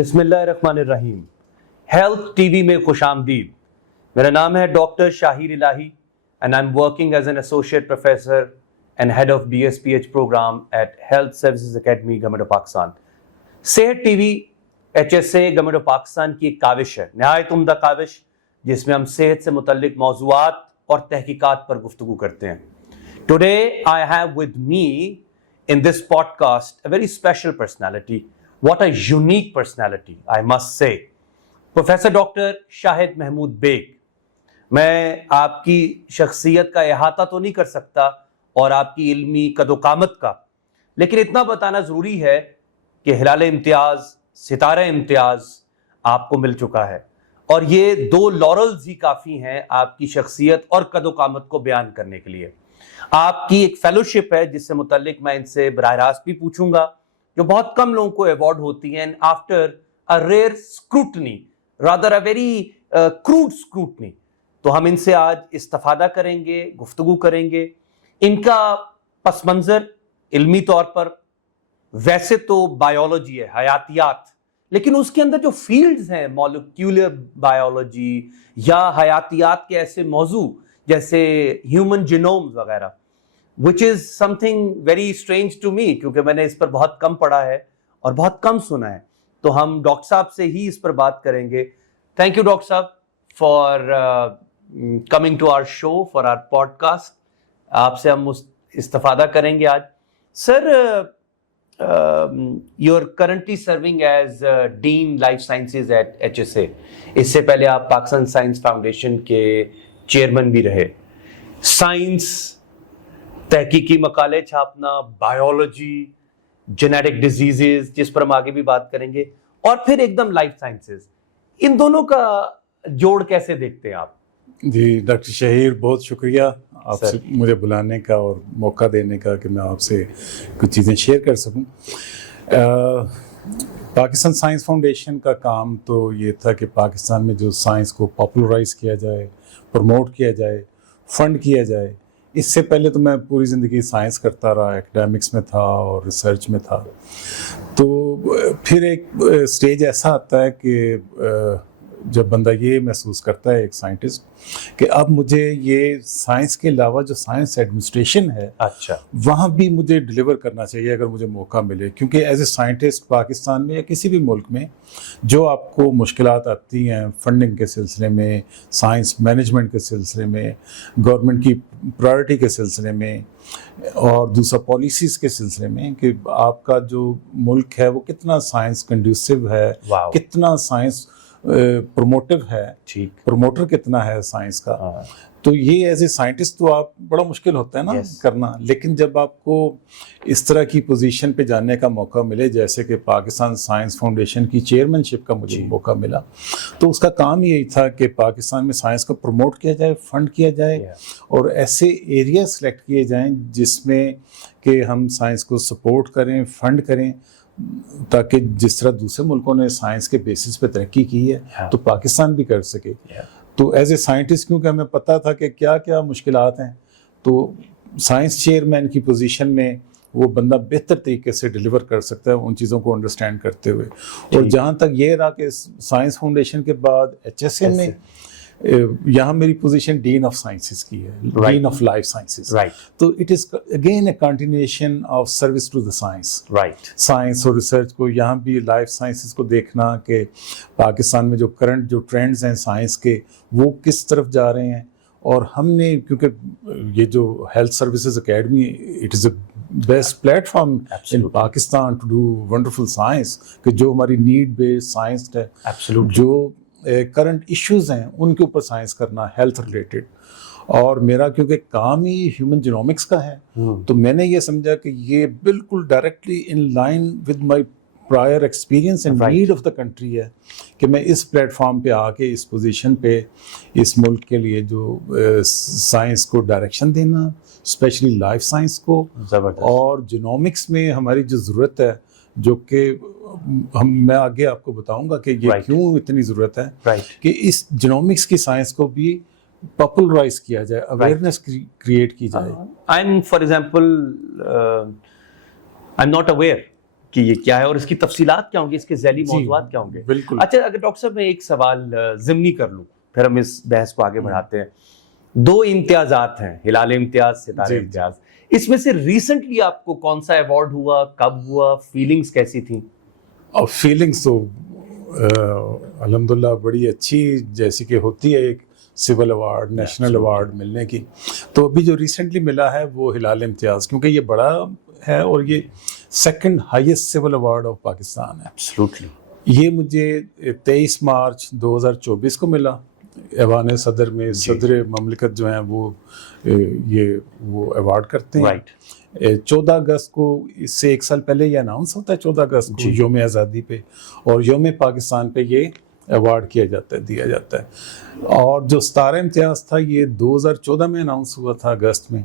بسم اللہ الرحمن الرحیم. ہیلتھ ٹی وی میں خوش آمدید. میرا نام ہے ڈاکٹر شاہیر الہی and I'm working as an associate professor and head of BSPH program at Health Services Academy, Government of Pakistan. صحت T V HSA government of Pakistan کی ایک کاوش ہے، نہایت عمدہ کاوش، جس میں ہم صحت سے متعلق موضوعات اور تحقیقات پر گفتگو کرتے ہیں. Today I have with me in this podcast a very special personality. What a unique personality, I must say. Professor Dr. Shahid Mahmood Baig. میں آپ کی شخصیت کا احاطہ تو نہیں کر سکتا اور آپ کی علمی قد و قامت کا، لیکن اتنا بتانا ضروری ہے کہ ہلال امتیاز، ستارہ امتیاز آپ کو مل چکا ہے، اور یہ 2 لورلز ہی کافی ہیں آپ کی شخصیت اور قد و قامت کو بیان کرنے کے لیے. آپ کی ایک فیلوشپ ہے جس سے متعلق میں ان سے براہ راست بھی پوچھوں گا، جو بہت کم لوگوں کو ایوارڈ ہوتی ہیں after a rare scrutiny, rather a very crude scrutiny. تو ہم ان سے آج استفادہ کریں گے، گفتگو کریں گے. ان کا پس منظر علمی طور پر ویسے تو بایولوجی ہے، حیاتیات، لیکن اس کے اندر جو فیلڈز ہیں، مالیکولر بایولوجی یا حیاتیات کے ایسے موضوع جیسے ہیومن جینومز وغیرہ، which is something very strange to me، کیونکہ میں نے اس پر بہت کم پڑھا ہے اور بہت کم سنا ہے. تو ہم ڈاکٹر صاحب سے ہی اس پر بات کریں گے. تھینک یو ڈاکٹر صاحب for coming to our show, for our podcast. آپ سے ہم استفادہ کریں گے آج. سر, you're currently serving as Dean Life Sciences at HSA. اس سے پہلے آپ پاکستان سائنس فاؤنڈیشن کے چیئرمین بھی رہے. سائنس، تحقیقی مقالے چھاپنا، بایولوجی، جینیٹک ڈیزیزز جس پر ہم آگے بھی بات کریں گے، اور پھر ایک دم لائف سائنسز، ان دونوں کا جوڑ کیسے دیکھتے ہیں آپ؟ جی ڈاکٹر شہیر، بہت شکریہ آپ سے مجھے بلانے کا اور موقع دینے کا کہ میں آپ سے کچھ چیزیں شیئر کر سکوں. پاکستان سائنس فاؤنڈیشن کا کام تو یہ تھا کہ پاکستان میں جو سائنس کو پاپولرائز کیا جائے، پروموٹ کیا جائے، فنڈ کیا جائے. اس سے پہلے تو میں پوری زندگی سائنس کرتا رہا، ایکڈیمکس میں تھا اور ریسرچ میں تھا. تو پھر ایک سٹیج ایسا آتا ہے کہ جب بندہ یہ محسوس کرتا ہے، ایک سائنٹسٹ، کہ اب مجھے یہ سائنس کے علاوہ جو سائنس ایڈمنسٹریشن ہے، اچھا، وہاں بھی مجھے ڈلیور کرنا چاہیے اگر مجھے موقع ملے. کیونکہ ایز اے سائنٹسٹ پاکستان میں یا کسی بھی ملک میں جو آپ کو مشکلات آتی ہیں فنڈنگ کے سلسلے میں، سائنس مینجمنٹ کے سلسلے میں، گورنمنٹ کی پرائرٹی کے سلسلے میں، اور دوسرا پالیسیز کے سلسلے میں، کہ آپ کا جو ملک ہے وہ کتنا سائنس کنڈیوسو ہے، کتنا سائنس پروموٹو ہے، پروموٹر کتنا ہے سائنس کا. تو یہ ایز اے سائنٹسٹ تو آپ بڑا مشکل ہوتا ہے نا کرنا. لیکن جب آپ کو اس طرح کی پوزیشن پہ جانے کا موقع ملے، جیسے کہ پاکستان سائنس فاؤنڈیشن کی چیئرمین شپ کا مجھے موقع ملا، تو اس کا کام یہی تھا کہ پاکستان میں سائنس کو پروموٹ کیا جائے، فنڈ کیا جائے، اور ایسے ایریا سلیکٹ کیے جائیں جس میں کہ ہم سائنس کو سپورٹ کریں، فنڈ کریں، تاکہ جس طرح دوسرے ملکوں نے سائنس کے بیسس پہ ترقی کی ہے تو پاکستان بھی کر سکے. تو ایز اے سائنٹسٹ کیونکہ ہمیں پتہ تھا کہ کیا کیا مشکلات ہیں، تو سائنس چیئرمین کی پوزیشن میں وہ بندہ بہتر طریقے سے ڈیلیور کر سکتا ہے ان چیزوں کو انڈرسٹینڈ کرتے ہوئے. اور جہاں تک یہ رہا کہ سائنس فاؤنڈیشن کے بعد HSA میں یہاں میری پوزیشن ڈین آف سائنسز کی ہے، ڈین آف لائف سائنسز. تو it is again a continuation of service to the science. Science اور ریسرچ کو یہاں بھی لائف سائنسز کو دیکھنا کہ پاکستان میں جو کرنٹ جو ٹرینڈز ہیں سائنس کے وہ کس طرف جا رہے ہیں. اور ہم نے کیونکہ یہ جو health services academy it is a best platform in Pakistan to do wonderful science, کہ جو ہماری نیڈ بیسڈ سائنس ہے، جو کرنٹ ایشوز ہیں ان کے اوپر سائنس کرنا، ہیلتھ ریلیٹڈ. اور میرا کیونکہ کام ہی ہیومن جینومکس کا ہے، تو میں نے یہ سمجھا کہ یہ بالکل directly in line with my prior experience and need of the country ہے کہ میں اس پلیٹ فارم پہ آ کے اس پوزیشن پہ اس ملک کے لیے جو سائنس کو ڈائریکشن دینا، اسپیشلی لائف سائنس کو، اور جینومکس میں ہماری جو ضرورت ہے، جو کہ میں آگے آپ کو بتاؤں گا کہ یہ کیوں اتنی ضرورت ہے کہ اس جینومکس کی سائنس کو بھی پاپولرائز کیا جائے، اویئرنیس کریٹ کی جائے. I'm for example I'm not aware کہ یہ کیا ہے اور اس کی تفصیلات کیا ہوں گی, اس کے ذیلی جی، موضوعات کیا ہوں گے. بالکل. اچھا اگر ڈاکٹر صاحب میں ایک سوال ضمنی کر لوں, پھر ہم اس بحث کو آگے بڑھاتے ہیں. 2 امتیازات ہیں, ہلال امتیاز, ستارے امتیاز. اس میں سے ریسنٹلی آپ کو کون سا ایوارڈ ہوا, کب ہوا, فیلنگز کیسی تھیں؟ اور فیلنگس تو الحمدللہ بڑی اچھی جیسی کہ ہوتی ہے ایک سول ایوارڈ, نیشنل ایوارڈ ملنے کی. تو ابھی جو ریسنٹلی ملا ہے وہ ہلال امتیاز, کیونکہ یہ بڑا ہے اور یہ 2nd highest civil award of Pakistan ہے. ایبسلیوٹلی. یہ مجھے 23 مارچ 2024 کو ملا. ایوان صدر میں صدر مملکت جو ہیں وہ وہ ایوارڈ کرتے ہیں. رائٹ. 14 اگست کو, اس سے 1 سال پہلے یہ اناؤنس ہوتا ہے 14 اگست کو یوم آزادی پہ, اور یوم پاکستان پہ یہ ایوارڈ کیا جاتا ہے, دیا جاتا ہے. اور جو ستارہ امتیاز تھا یہ 2014 میں اناؤنس ہوا تھا اگست میں,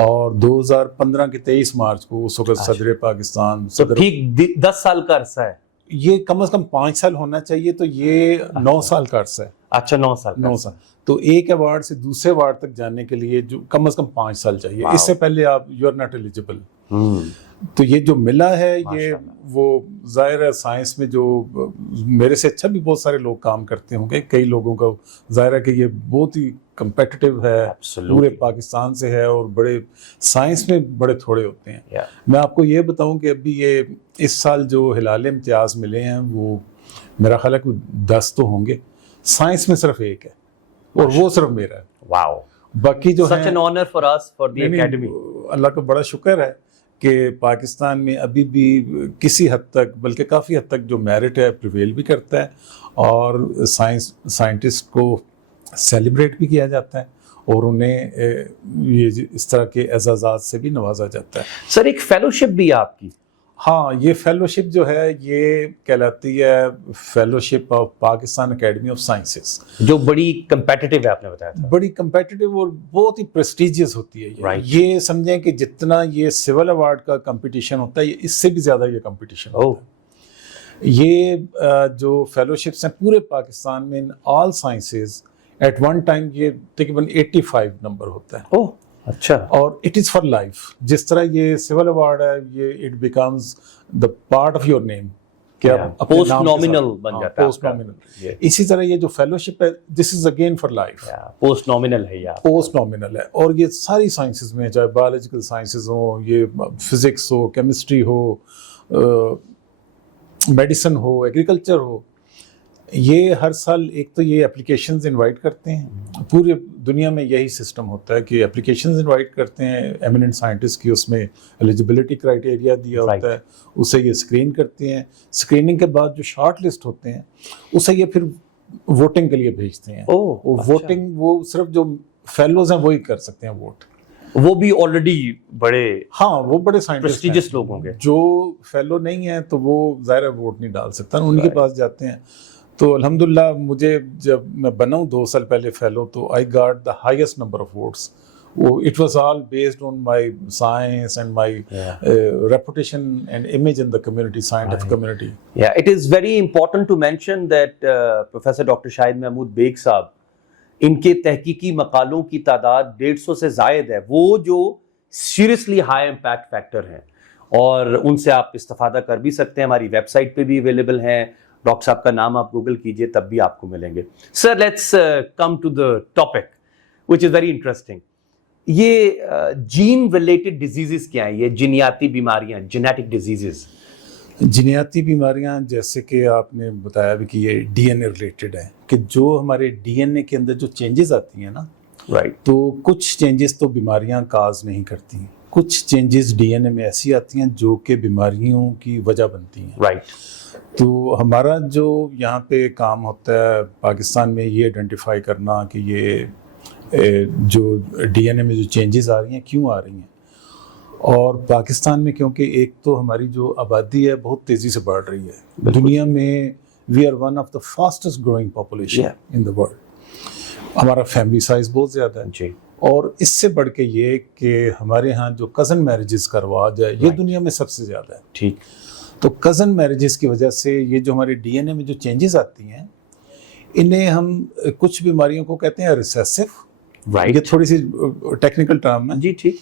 اور 2015 کے 23 مارچ کو اس وقت صدر پاکستان, ٹھیک 10 سال کا عرصہ ہے. یہ کم از کم 5 سال ہونا چاہیے, تو یہ 9 سال کا عرصہ ہے. اچھا 9 سال. 9 سال. تو ایک ایوارڈ سے دوسرے ایوارڈ تک جانے کے لیے جو کم از کم 5 سال چاہیے. اس سے پہلے آپ یو آر ناٹ ایلیجیبل. تو یہ جو ملا ہے یہ وہ ظاہر ہے سائنس میں جو میرے سے اچھا بھی بہت سارے لوگ کام کرتے ہوں گے, کئی لوگوں کا ظاہر ہے کہ یہ بہت ہی کمپیٹیٹیو ہے, پورے پاکستان سے ہے, اور بڑے سائنس میں بڑے تھوڑے ہوتے ہیں. میں آپ کو یہ بتاؤں کہ ابھی یہ اس سال جو ہلال امتیاز ملے ہیں وہ میرا خیال ہے کہ 10 تو ہوں گے. سائنس میں صرف 1 ہے, اور وہ صرف میرا ہے. واو. باقی جو such an honor for us, for the academy. اللہ کا بڑا شکر ہے کہ پاکستان میں ابھی بھی کسی حد تک, بلکہ کافی حد تک جو میرٹ ہے پریویل بھی کرتا ہے, اور سائنٹسٹ کو سیلیبریٹ بھی کیا جاتا ہے, اور انہیں یہ اس طرح کے اعزازات سے بھی نوازا جاتا ہے. سر ایک فیلوشپ بھی ہے آپ کی. ہاں, یہ فیلوشپ جو ہے یہ کہلاتی ہے fellowship of Pakistan academy of sciences, جو بڑی کمپیٹیٹیو ہے, آپ نے بتایا تھا. بڑی کمپیٹیٹیو اور بہت ہی پریسٹیجیس ہوتی ہے. یہ سمجھیں کہ جتنا یہ سول ایوارڈ کا کمپٹیشن ہوتا ہے, اس سے بھی زیادہ یہ کمپٹیشن ہوتا ہے. یہ جو فیلوشپس ہیں پورے پاکستان میں ان آل سائنسز ایٹ ون ٹائم یہ تقریباً 85 نمبر ہوتا ہے. اچھا. اور اٹ از فار لائف. جس طرح یہ سول ایوارڈ ہے, یہ it becomes the part of your name, کہ پوسٹ نامینل بن جاتا ہے. Post nominal. اسی طرح یہ جو فیلوشپ ہے this is again for life. Post nominal ہے. پوسٹ نامینل ہے. اور یہ ساری سائنسز میں, چاہے بایولوجیکل سائنسز ہوں, یہ فزکس ہو, کیمسٹری ہو, میڈیسن ہو, ایگریکلچر ہو, یہ ہر سال ایک تو یہ اپلیکیشنز انوائٹ کرتے ہیں. پورے دنیا میں یہی سسٹم ہوتا ہے کہ اپلیکیشنز انوائٹ کرتے ہیں ایمیننٹ سائنٹسٹ کی, اس میں ایلیجیبلٹی کرائٹیریا دیا ہوتا ہے, اسے یہ اسکرین کرتے ہیں. اسکریننگ کے بعد جو شارٹ لسٹ ہوتے ہیں اسے یہ پھر ووٹنگ کے لیے بھیجتے ہیں. ووٹنگ وہ صرف جو فیلوز ہیں وہی کر سکتے ہیں ووٹ. وہ بھی آلریڈی بڑے, ہاں وہ بڑے سائنٹسٹ لوگ ہوں گے. جو فیلو نہیں ہیں تو وہ ظاہر ووٹ نہیں ڈال سکتا, ان کے پاس جاتے ہیں. تو الحمدللہ مجھے جب میں بنا ہوں 2 سال پہلے فیلو, تو I got the highest number of votes. It was all based on my science and my reputation and image in the community, scientific community. It is very important to mention that professor doctor Shahid Mahmood Baig Sahib, ان کے تحقیقی مقالوں کی تعداد 150 سے زائد ہے, وہ جو سیریسلی ہائی امپیکٹ فیکٹر ہیں, اور ان سے آپ استفادہ کر بھی سکتے ہیں. ہماری ویب سائٹ پہ بھی اویلیبل ہیں. ڈاکٹر صاحب کا نام آپ گوگل کیجئے تب بھی آپ کو ملیں گے. Sir let's come to the topic which is very interesting. یہ جین ریلیٹڈ ڈیزیزز کیا ہیں, یہ جینیاتی بیماریاں, جینیٹک ڈیزیزز؟ جینیاتی بیماریاں جیسے کہ آپ نے بتایا بھی کہ یہ ڈی این اے ریلیٹڈ ہے, کہ جو ہمارے ڈی این اے کے اندر جو چینجز آتی ہیں نا, تو کچھ چینجز تو بیماریاں کاز نہیں کرتی ہیں, کچھ چینجز ڈی این اے میں ایسی آتی ہیں جو کہ بیماریوں کی وجہ بنتی ہیں. تو ہمارا جو یہاں پہ کام ہوتا ہے پاکستان میں یہ آئیڈینٹیفائی کرنا کہ یہ جو ڈی این اے میں جو چینجز آ رہی ہیں کیوں آ رہی ہیں. اور پاکستان میں کیونکہ ایک تو ہماری جو آبادی ہے بہت تیزی سے بڑھ رہی ہے, دنیا میں we are one of the fastest growing population in the world. ہمارا فیملی سائز بہت زیادہ ہے, اور اس سے بڑھ کے یہ کہ ہمارے ہاں جو کزن میرجز کا رواج ہے یہ دنیا میں سب سے زیادہ ہے. ٹھیک. تو کزن میرجز کی وجہ سے یہ جو ہمارے ڈی این اے میں جو چینجز آتی ہیں, انہیں ہم کچھ بیماریوں کو کہتے ہیں ریسیسو. یہ تھوڑی سی ٹیکنیکل ٹرم ہے. جی ٹھیک.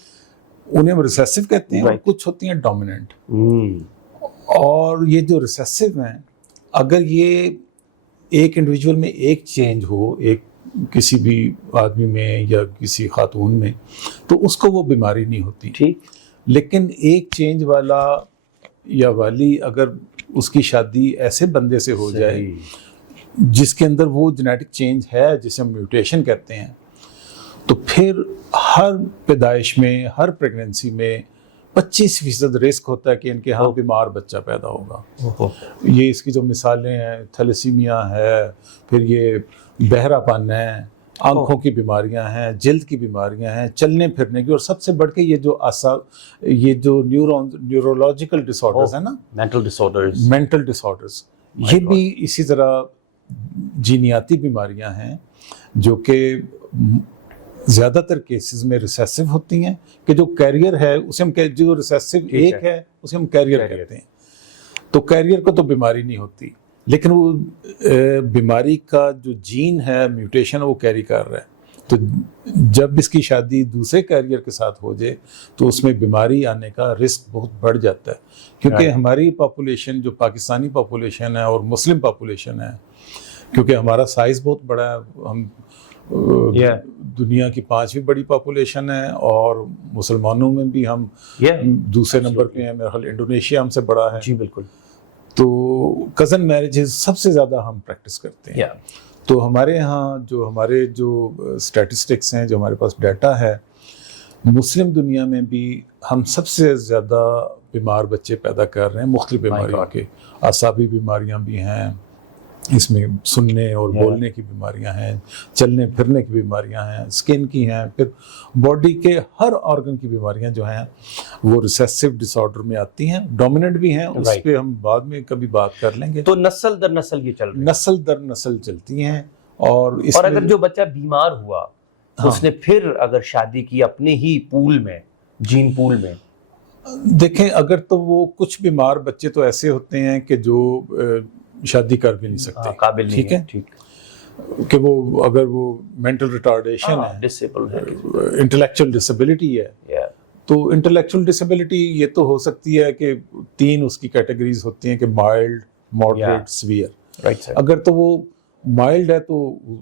انہیں ہم ریسیسو کہتے ہیں, اور کچھ ہوتی ہیں ڈومیننٹ. اور یہ جو ریسیسو ہیں اگر یہ ایک انڈیویجول میں ایک چینج ہو ایک کسی بھی آدمی میں یا کسی خاتون میں تو اس کو وہ بیماری نہیں ہوتی. ٹھیک. لیکن ایک چینج والا یا والی اگر اس کی شادی ایسے بندے سے ہو جائے جس کے اندر وہ جینیٹک چینج ہے جسے ہم میوٹیشن کہتے ہیں تو پھر ہر پیدائش میں ہر پریگننسی میں 25% رسک ہوتا ہے کہ ان کے ہاں بیمار بچہ پیدا ہوگا. یہ اس کی جو مثالیں ہیں تھیلیسیمیا ہے, پھر یہ بہرا پن ہے, آنکھوں کی بیماریاں ہیں, جلد کی بیماریاں ہیں, چلنے پھرنے کی, اور سب سے بڑھ کے یہ جو نیورولوجیکل ڈس آرڈرز ہیں نا, مینٹل ڈس آرڈرز, یہ بھی اسی طرح جینیاتی بیماریاں ہیں جو کہ زیادہ تر کیسز میں ریسیسو ہوتی ہیں کہ جو کیریئر ہے اسے ہم جو ریسیسو ایک ہے اسے ہم کیریئر کہتے ہیں. تو کیریئر کو تو بیماری نہیں ہوتی لیکن وہ بیماری کا جو جین ہے میوٹیشن وہ کیری کر رہا ہے. تو جب اس کی شادی دوسرے کیریئر کے ساتھ ہو جائے تو اس میں بیماری آنے کا رسک بہت بڑھ جاتا ہے کیونکہ ہماری پاپولیشن جو پاکستانی پاپولیشن ہے اور مسلم پاپولیشن ہے, کیونکہ ہمارا سائز بہت بڑا ہے, ہم دنیا کی 5ویں بڑی پاپولیشن ہے اور مسلمانوں میں بھی ہم دوسرے نمبر پہ ہیں, میرا خیال انڈونیشیا ہم سے بڑا ہے. جی بالکل. تو کزن میرجز سب سے زیادہ ہم پریکٹس کرتے ہیں. تو ہمارے یہاں ہمارے جو اسٹیٹسٹکس ہیں, جو ہمارے پاس ڈیٹا ہے, مسلم دنیا میں بھی ہم سب سے زیادہ بیمار بچے پیدا کر رہے ہیں مختلف بیماریوں کے. اعصابی بیماریاں بھی ہیں, اس میں سننے اور بولنے کی بیماریاں ہیں, چلنے پھرنے کی بیماریاں ہیں, اسکن کی ہیں, پھر باڈی کے ہر آرگن کی بیماریاں جو ہیں وہ ریسیسو ڈس آرڈر میں آتی ہیں. ڈومیننٹ بھی ہیں, اس پہ ہم بعد میں کبھی بات کر لیں گے. تو نسل در نسل یہ چل رہی ہے, نسل در نسل چلتی ہیں. اور اگر جو بچہ بیمار ہوا تو اس نے پھر اگر شادی کی اپنے ہی پول میں, جین پول میں, دیکھیں اگر تو وہ کچھ بیمار بچے تو ایسے ہوتے ہیں کہ جو شادی کر بھی نہیں سکتے, قابل نہیں, ٹھیک ہے, کہ وہ اگر وہ مینٹل ریٹارڈیشن ہے, ڈسیبل ہے, انٹلیکچوئل ڈسیبلٹی ہے, تو انٹلیکچوئل ڈسیبلٹی یہ تو ہو سکتی ہے کہ 3 اس کی کیٹیگریز ہوتی ہیں کہ مائلڈ, ماڈریٹ, سیویئر. اگر تو وہ مائلڈ ہے تو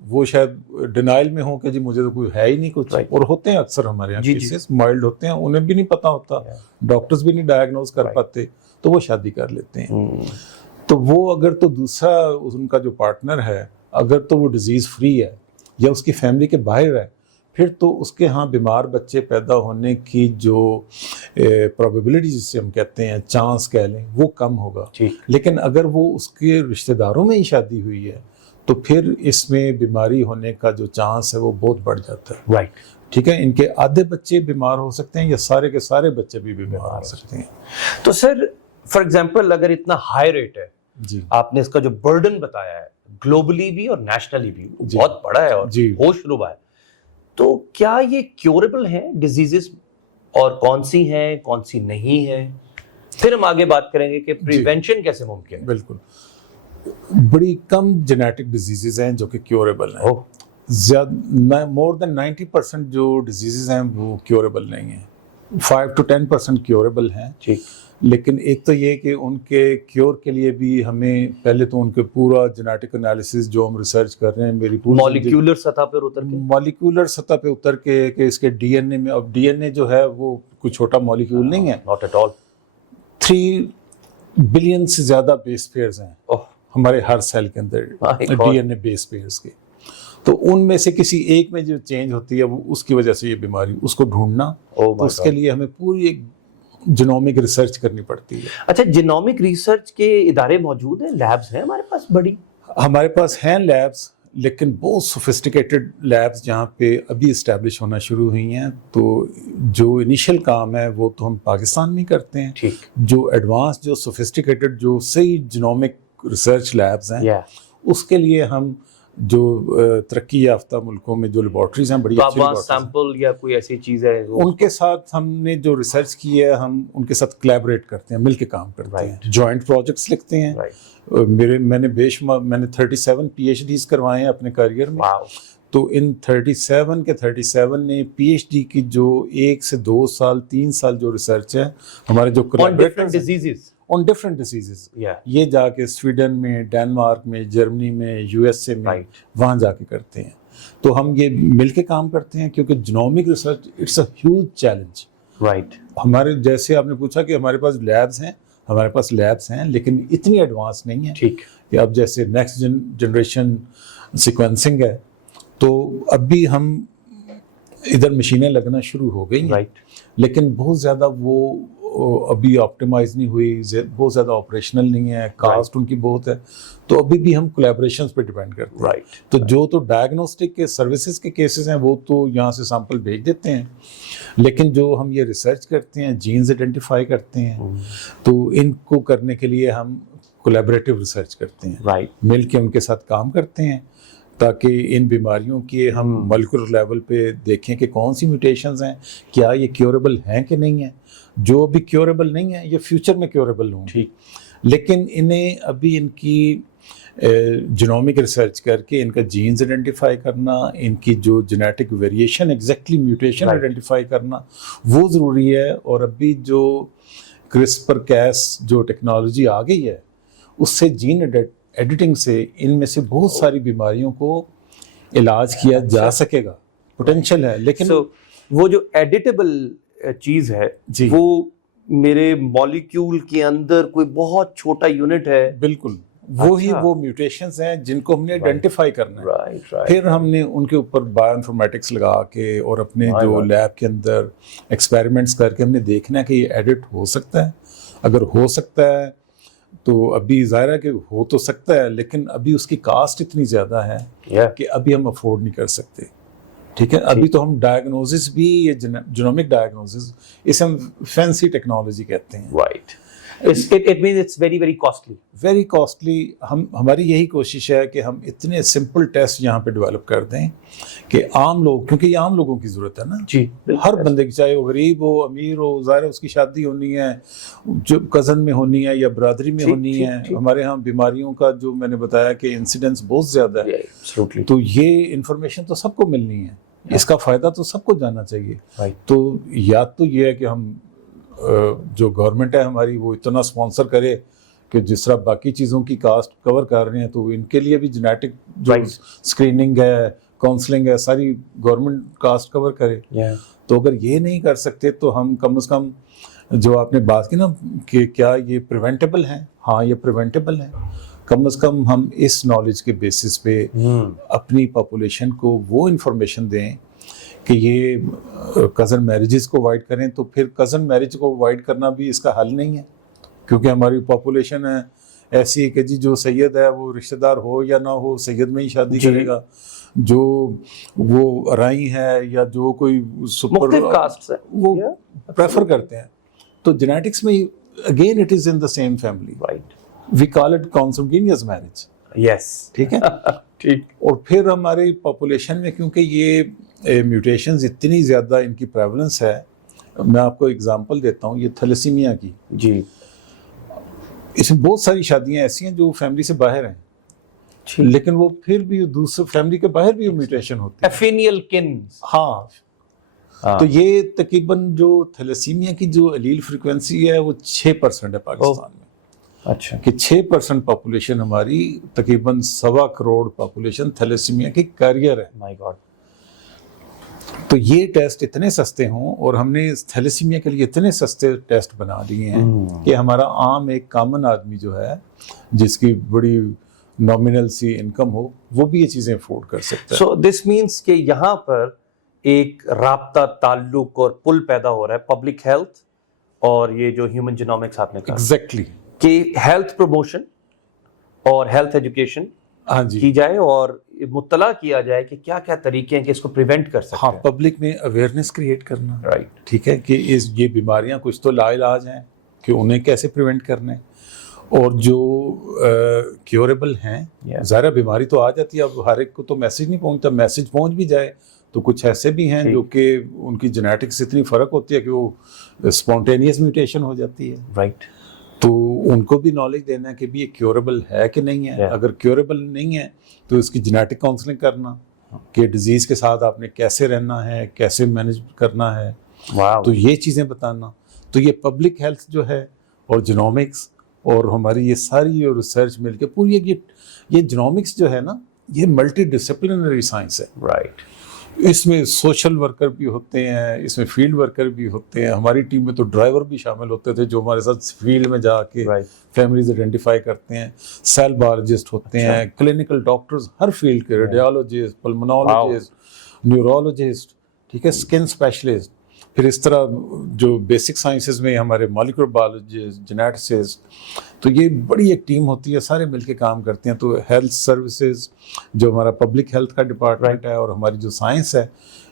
وہ شاید ڈینائل میں ہوں کہ جی مجھے تو کوئی ہے ہی نہیں کچھ, اور ہوتے ہیں اکثر ہمارے یہاں کیسز مائلڈ ہوتے ہیں, انہیں بھی نہیں پتا ہوتا, ڈاکٹرز بھی نہیں ڈائگنوز کر پاتے, تو وہ شادی کر لیتے ہیں. تو وہ اگر تو دوسرا ان کا جو پارٹنر ہے اگر تو وہ ڈیزیز فری ہے یا اس کی فیملی کے باہر ہے, پھر تو اس کے ہاں بیمار بچے پیدا ہونے کی جو پروبیبلٹی جسے ہم کہتے ہیں, چانس کہہ لیں, وہ کم ہوگا. لیکن اگر وہ اس کے رشتہ داروں میں ہی شادی ہوئی ہے تو پھر اس میں بیماری ہونے کا جو چانس ہے وہ بہت بڑھ جاتا ہے. ٹھیک ہے, ان کے آدھے بچے بیمار ہو سکتے ہیں یا سارے کے سارے بچے بھی بیمار ہو سکتے ہیں. تو سر فار ایگزامپل اگر اتنا ہائی ریٹ ہے, جی آپ نے اس کا جو برڈن بتایا ہے گلوبلی بھی اور نیشنلی بھی بہت بڑا ہے اور ہوش ربا ہے, تو کیا یہ کیوریبل ہیں ڈیزیزز, اور کون سی ہیں کون سی نہیں ہیں؟ پھر ہم آگے بات کریں گے کہ پریونشن کیسے ممکن ہے. بالکل, بڑی کم جینیٹک ڈیزیزز ہیں جو کہ کیوریبل ہیں. مور دین 90% جو ڈیزیزز ہیں وہ کیوریبل نہیں ہیں, 5 to 10% کیوریبل ہیں. لیکن ایک تو یہ کہ ان کے کیور کے لیے بھی ہمیں پہلے تو ان کے پورا جینیٹک انالیسس جو ہم ریسرچ کر رہے ہیں, میری پوری مالیکیولر سطح پہ اتر کے کہ اس کے ڈی این اے میں, اب ڈی این اے جو ہے وہ کوئی چھوٹا مالیکیول نہیں ہے, ناٹ ایٹ آل. 3 بلین سے زیادہ بیس پیئرز ہیں ہمارے ہر سیل کے اندر, ڈی این اے بیس پیئرز کے. تو ان میں سے کسی ایک میں جو چینج ہوتی ہے وہ اس کی وجہ سے یہ بیماری, اس کو ڈھونڈنا, تو اس کے لیے ہمیں پوری ایک جینومک ریسرچ کرنی پڑتی ہے. اچھا, جینومک ریسرچ کے ادارے موجود ہیں, لیبز ہیں ہمارے پاس بڑی؟ ہمارے پاس ہیں لیبز, لیکن بہت سوفسٹیکیٹڈ لیبز جہاں پہ ابھی اسٹیبلش ہونا شروع ہوئی ہیں. تو جو انیشل کام ہے وہ تو ہم پاکستان میں کرتے ہیں. جو ایڈوانس, جو سوفسٹیکیٹڈ, جو صحیح جینومک ریسرچ لیبز ہیں, اس کے لیے ہم جو ترقی یافتہ ملکوں میں جو لیبارٹریز ہیں, بڑی اچھی سیمپل یا کوئی ایسی چیز ہے, ان کے ساتھ ہم نے جو ریسرچ کی ہے ہم ان کے ساتھ کولیبریٹ کرتے ہیں, مل کے کام کرتے ہیں, جوائنٹ پروجیکٹس لکھتے ہیں. میں نے بے شمار, میں نے 37 پی ایچ ڈیز کروائے ہیں اپنے کیریئر میں. تو ان 37 کے 37 نے پی ایچ ڈی کی جو 1 سے 2 سال 3 سال جو ریسرچ ہے ہمارے جو on different diseases. Yeah. یہ جا کے سویڈن میں, ڈینمارک میں, جرمنی میں, USA میں, Right. وہاں جا کے کرتے ہیں. تو ہم یہ مل کے کام کرتے ہیں کیونکہ genomic research it's a huge challenge. Right. ہمارے جیسے آپ نے پوچھا کہ ہمارے پاس لیبس ہیں, ہمارے پاس لیبس ہیں لیکن اتنی ایڈوانس نہیں ہیں ٹھیک. کہ اب جیسے نیکسٹ جنریشن سیکوینسنگ ہے تو اب بھی ہم ادھر مشینیں لگنا شروع ہو گئی ہیں, Right. لیکن بہت زیادہ وہ ابھی آپٹیمائز نہیں ہوئی, بہت زیادہ آپریشنل نہیں ہے, کاسٹ ان کی بہت ہے, تو ابھی بھی ہم کولیبریشنز پہ ڈیپینڈ کرتے ہیں. Right. تو جو تو ڈائگنوسٹک کے سروسز کے کیسز ہیں وہ تو یہاں سے سیمپل بھیج دیتے ہیں, لیکن جو ہم یہ ریسرچ کرتے ہیں, جینز آئیڈینٹیفائی کرتے ہیں, تو ان کو کرنے کے لیے ہم کولیبریٹو ریسرچ کرتے ہیں, Right. مل کے ان کے ساتھ کام کرتے ہیں تاکہ ان بیماریوں کی ہم مولکولر لیول پہ دیکھیں کہ کون سی میوٹیشنز ہیں, کیا یہ کیوریبل ہیں کہ نہیں ہیں. جو ابھی کیوریبل نہیں ہیں یہ فیوچر میں کیوریبل ہوں گی, لیکن انہیں ابھی ان کی جینومک ریسرچ کر کے ان کا جینز آئیڈینٹیفائی کرنا, ان کی جو genetic variation exactly mutation identify کرنا وہ ضروری ہے. اور ابھی جو کرسپر کیس جو ٹیکنالوجی آ گئی ہے اس سے جین ایڈیٹنگ سے ان میں سے بہت ساری بیماریوں کو علاج کیا جا سکے گا, پوٹینشیل ہے. لیکن وہ جو ایڈیٹیبل چیز ہے وہ میرے مالیکیول کے اندر کوئی بہت چھوٹا یونٹ ہے, بالکل وہی وہ میوٹیشنز ہیں جن کو ہم نے آئیڈینٹیفائی کرنا ہے. پھر ہم نے ان کے اوپر بایو انفارمیٹکس لگا کے اور اپنے جو لیب کے اندر ایکسپیریمنٹس کر کے ہم نے دیکھنا ہے کہ یہ ایڈٹ ہو سکتا ہے. اگر ہو سکتا ہے تو ابھی ظاہر ہے کہ ہو تو سکتا ہے, لیکن ابھی اس کی کاسٹ اتنی زیادہ ہے کہ ابھی ہم افورڈ نہیں کر سکتے. ٹھیک ہے, ابھی تو ہم ڈائگنوزس بھی, یہ جینومک ڈائگنوزس, اسے ہم فینسی ٹیکنالوجی کہتے ہیں. Right. It means it's very very costly. Very costly. ہماری یہی کوشش ہے کہ ہم اتنے سمپل ٹیسٹ یہاں پہ ڈیولپ کر دیں کہ عام لوگ, کیونکہ یہ عام لوگوں کی ضرورت ہے نا, جی, ہر بندے کی, چاہے وہ غریب ہو امیر ہو, ظاہر ہے اس کی شادی ہونی ہے, جو کزن میں ہونی ہے یا برادری میں ہونی ہے. ہمارے ہاں بیماریوں کا جو میں نے بتایا کہ انسیڈنس بہت زیادہ ہے, تو یہ انفارمیشن تو سب کو ملنی ہے, اس کا فائدہ تو سب کو جاننا چاہیے. تو یا تو یہ ہے کہ ہم جو گورنمنٹ ہے ہماری وہ اتنا اسپانسر کرے کہ جس طرح باقی چیزوں کی کاسٹ کور کر رہے ہیں تو ان کے لیے بھی جینیٹک جو اسکریننگ ہے, کاؤنسلنگ ہے, ساری گورنمنٹ کاسٹ کور کرے. تو اگر یہ نہیں کر سکتے تو ہم کم از کم, جو آپ نے بات کی نا کہ کیا یہ پریونٹیبل ہیں, ہاں یہ پریونٹیبل ہیں, کم از کم ہم اس نالج کے بیسس پہ اپنی پاپولیشن کو وہ انفارمیشن دیں کہ یہ کزن میرجز کو اوائڈ کریں. تو پھر کزن میرج کو اوائڈ کرنا بھی اس کا حل نہیں ہے, کیونکہ ہماری پاپولیشن ہے ایسی ہے کہ جی جو سید ہے وہ رشتہ دار ہو یا نہ ہو سید میں ہی شادی کرے گا, جو وہ ارائی ہے یا جو کوئی سپر کاسٹ ہے وہ پریفر کرتے ہیں. تو جینیٹکس میں again it is in the same family, we call it consanguineous marriage. Yes, ٹھیک ہے, ٹھیک. اور پھر ہماری پاپولیشن میں کیونکہ یہ میوٹیشنز اتنی زیادہ ان کی پریولنس ہے, میں آپ کو اگزامپل دیتا ہوں, یہ تھیلیسیمیا کی. جی, اس میں بہت ساری شادیاں ایسی ہیں جو فیملی سے باہر ہیں, لیکن وہ پھر بھی دوسرے فیملی کے باہر بھی میوٹیشن ہوتی ہے, افینیل کن. ہاں, تو یہ تقریباً جو تھیلیسیمیا کی جو الیل فریکوینسی ہے وہ 6% ہے پاکستان میں. اچھا, کہ 6% پاپولیشن ہماری تقریباً 1.25 کروڑ پاپولیشن تھیلیسیمیا کی کیریئر ہے. مائی گاڈ. تو یہ ٹیسٹ اتنے سستے ہوں اور ہم نے تھیلیسیمیا کے لیے اتنے سستے ٹیسٹ بنا دیے ہیں کہ ہمارا عام ایک کامن آدمی جو ہے جس کی بڑی نامنل سی انکم ہو وہ بھی یہ چیزیں افورڈ کر سکتا ہے. سو دس مینس کہ یہاں پر ایک رابطہ, تعلق اور پل پیدا ہو رہا ہے پبلک ہیلتھ اور یہ جو ہیومن جینومکس آپ نے کہا, ایگزیکٹلی, کہ ہیلتھ پروموشن اور ہیلتھ ایجوکیشن کی جائے اور مطلع کیا جائے کہ کیا کیا طریقے ہیں کہ اس کو پریونٹ کر سکتے ہیں. ہاں, پبلک میں اویئرنیس کریٹ کرنا, رائٹ, ٹھیک ہے, کہ یہ بیماریاں کچھ تو لا علاج ہیں کہ انہیں کیسے پریونٹ کرنا ہے, اور جو کیوریبل ہیں, ظاہر بیماری تو آ جاتی ہے, اب ہر ایک کو تو میسج نہیں پہنچتا, میسج پہنچ بھی جائے تو کچھ ایسے بھی ہیں جو کہ ان کی جینیٹکس اتنی فرق ہوتی ہے کہ وہ اسپونٹینیس میوٹیشن ہو جاتی ہے. رائٹ, تو ان کو بھی نالج دینا ہے کہ بھی یہ کیوریبل ہے کہ نہیں ہے. اگر کیوریبل نہیں ہے تو اس کی جینیٹک کاؤنسلنگ کرنا کہ ڈیزیز کے ساتھ آپ نے کیسے رہنا ہے, کیسے مینیج کرنا ہے, تو یہ چیزیں بتانا. تو یہ پبلک ہیلتھ جو ہے اور جینومکس اور ہماری یہ ساری ریسرچ مل کے پوری یہ جینومکس جو ہے نا یہ ملٹی ڈسپلنری سائنس ہے. رائٹ. اس میں سوشل ورکر بھی ہوتے ہیں, اس میں فیلڈ ورکر بھی ہوتے ہیں. ہماری ٹیم میں تو ڈرائیور بھی شامل ہوتے تھے جو ہمارے ساتھ فیلڈ میں جا کے فیملیز آئیڈینٹیفائی کرتے ہیں. سیل بایولوجسٹ ہوتے ہیں, کلینکل ڈاکٹرز ہر فیلڈ کے, ریڈیولوجسٹ, پلمونالوجسٹ, نیورولوجسٹ, ٹھیک ہے, اسکن اسپیشلسٹ. پھر اس طرح جو بیسک سائنسز میں ہمارے مالیکولر بایولوجسٹ, جینیٹسسٹ. تو یہ بڑی ایک ٹیم ہوتی ہے, سارے مل کے کام کرتے ہیں. تو ہیلتھ سروسز جو ہمارا پبلک ہیلتھ کا ڈپارٹمنٹ ہے اور ہماری جو سائنس ہے,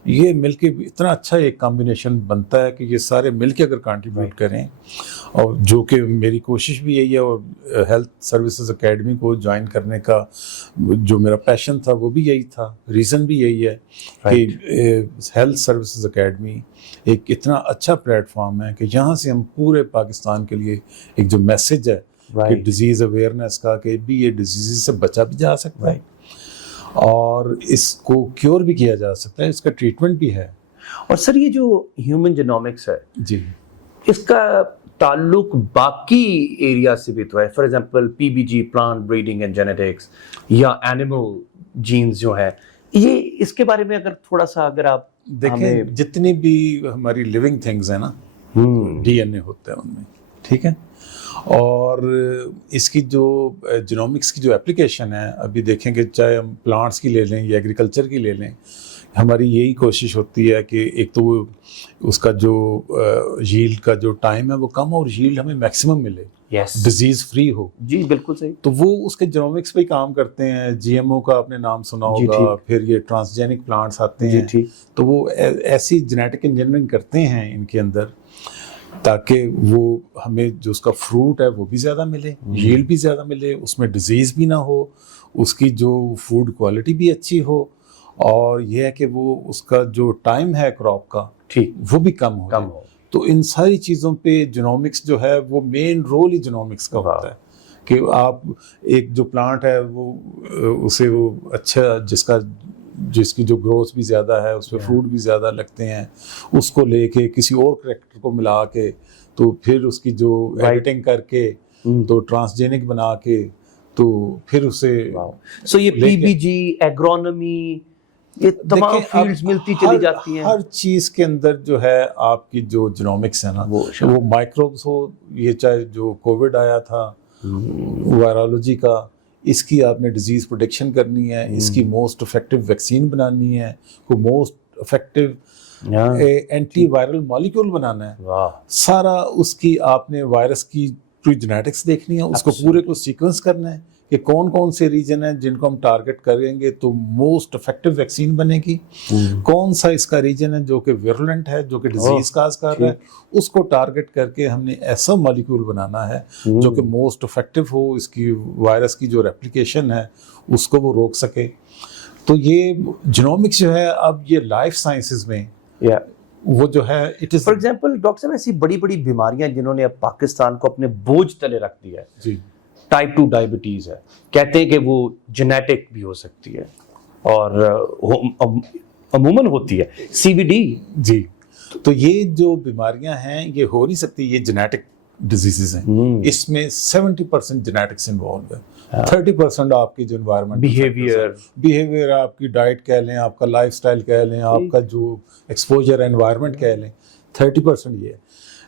یہ مل کے اتنا اچھا ایک کمبینیشن بنتا ہے کہ یہ سارے مل کے اگر کنٹریبیوٹ کریں, اور جو کہ میری کوشش بھی یہی ہے. اور ہیلتھ سروسز اکیڈمی کو جوائن کرنے کا جو میرا پیشن تھا وہ بھی یہی تھا, ریزن بھی یہی ہے کہ ہیلتھ سروسز اکیڈمی ایک اتنا اچھا پلیٹ فارم ہے کہ یہاں سے ہم پورے پاکستان کے لیے ایک جو میسج ہے کہ ڈیزیز اویئرنیس کا, کہ بھی یہ ڈیزیز سے بچا بھی جا سکتا ہے اور اس کو کیور بھی کیا جا سکتا ہے, اس کا ٹریٹمنٹ بھی ہے. اور سر یہ جو ہیومن جینومکس ہے جی, اس کا تعلق باقی ایریا سے بھی تو ہے. For example PBG, plant breeding and genetics, یا اینیمل جینز جو ہے, یہ اس کے بارے میں اگر تھوڑا سا اگر آپ دیکھیں جتنی بھی ہماری لیونگ تھنگز ہیں نا, DNA ہوتا ہے ان میں, ٹھیک ہے. اور اس کی جو جینومکس کی جو اپلیکیشن ہے, ابھی دیکھیں کہ چاہے ہم پلانٹس کی لے لیں یا ایگریکلچر کی لے لیں, ہماری یہی کوشش ہوتی ہے کہ ایک تو اس کا جو ییلڈ کا جو ٹائم ہے وہ کم ہو اور ییلڈ ہمیں میکسیمم ملے, ڈیزیز فری ہو. جی بالکل صحیح. تو وہ اس کے جینومکس پہ کام کرتے ہیں. GMO کا آپ نے نام سنا ہوگا, پھر یہ ٹرانسجینک پلانٹس آتے ہیں, تو وہ ایسی جینیٹک انجینئرنگ کرتے ہیں ان کے اندر تاکہ وہ ہمیں جو اس کا فروٹ ہے وہ بھی زیادہ ملے, ییلڈ بھی زیادہ ملے, اس میں ڈیزیز بھی نہ ہو, اس کی جو فوڈ کوالٹی بھی اچھی ہو, اور یہ ہے کہ وہ اس کا جو ٹائم ہے کراپ کا وہ بھی کم ہو. تو ان ساری چیزوں پہ جینومکس جو ہے وہ مین رول ہی جینومکس کا ہوتا ہے کہ آپ ایک جو پلانٹ ہے وہ اسے وہ اچھا جس کی جو گروتھ بھی زیادہ ہے, اس پہ فروٹ بھی زیادہ لگتے ہیں, اس کو لے کے کسی اور کریکٹر کو ملا کے تو پھر اس کی جو ایڈیٹنگ کر کے تو ٹرانسجینک بنا کے تو پھر اسے سو یہ PBG, ایگرونومی, یہ تمام فیلڈز ملتی چلی جاتی ہیں. ہر چیز کے اندر جو ہے آپ کی جو جینومکس ہے نا, وہ مائکروبس ہو, یہ چاہے جو کووڈ آیا تھا وائرالوجی کا, اس کی آپ نے ڈیزیز پروڈکشن کرنی ہے, اس کی موسٹ افیکٹو ویکسین بنانی ہے, کو most effective anti viral molecule بنانا ہے, سارا اس کی آپ نے وائرس کی پوری جینیٹکس دیکھنی ہے, اس کو پورے کو سیکوینس کرنا ہے کہ کون کون سے ریجن ہیں جن کو ہم ٹارگٹ کریں گے تو موسٹ افیکٹو ویکسین بنے گی, کون سا اس کا ریجن ہے جو کہ ویرولنٹ ہے, جو کہ ڈیزیز کاز کر رہا ہے, اس کو ٹارگٹ کر کے ہم نے ایسا مالیکول بنانا ہے جو کہ موسٹ افیکٹو ہو, اس کی وائرس کی جو ریپلیکیشن ہے اس کو وہ روک سکے. تو یہ جینومکس جو ہے اب یہ لائف سائنسز میں وہ جو ہے it is for example doctor صاحب ایسی بڑی بڑی بیماریاں جنہوں نے اب پاکستان کو اپنے بوجھ تلے رکھ دیا ہے. جی, ٹائپ 2 ڈائبٹیز ہے, کہتے ہیں کہ وہ جینیٹک بھی ہو سکتی ہے اور عموماً ہوتی ہے. CVD, جی, تو یہ جو بیماریاں ہیں یہ ہو نہیں سکتی, یہ جینیٹک ڈیزیزز ہیں. اس میں 70% جینیٹکس انوالو ہے, 30% آپ کی جو انوائرمنٹ بیہیویئر, آپ کی ڈائٹ کہہ لیں, آپ کا لائف سٹائل کہہ لیں, آپ کا جو ایکسپوجر ہے انوائرمنٹ کہہ لیں, 30% یہ ہے.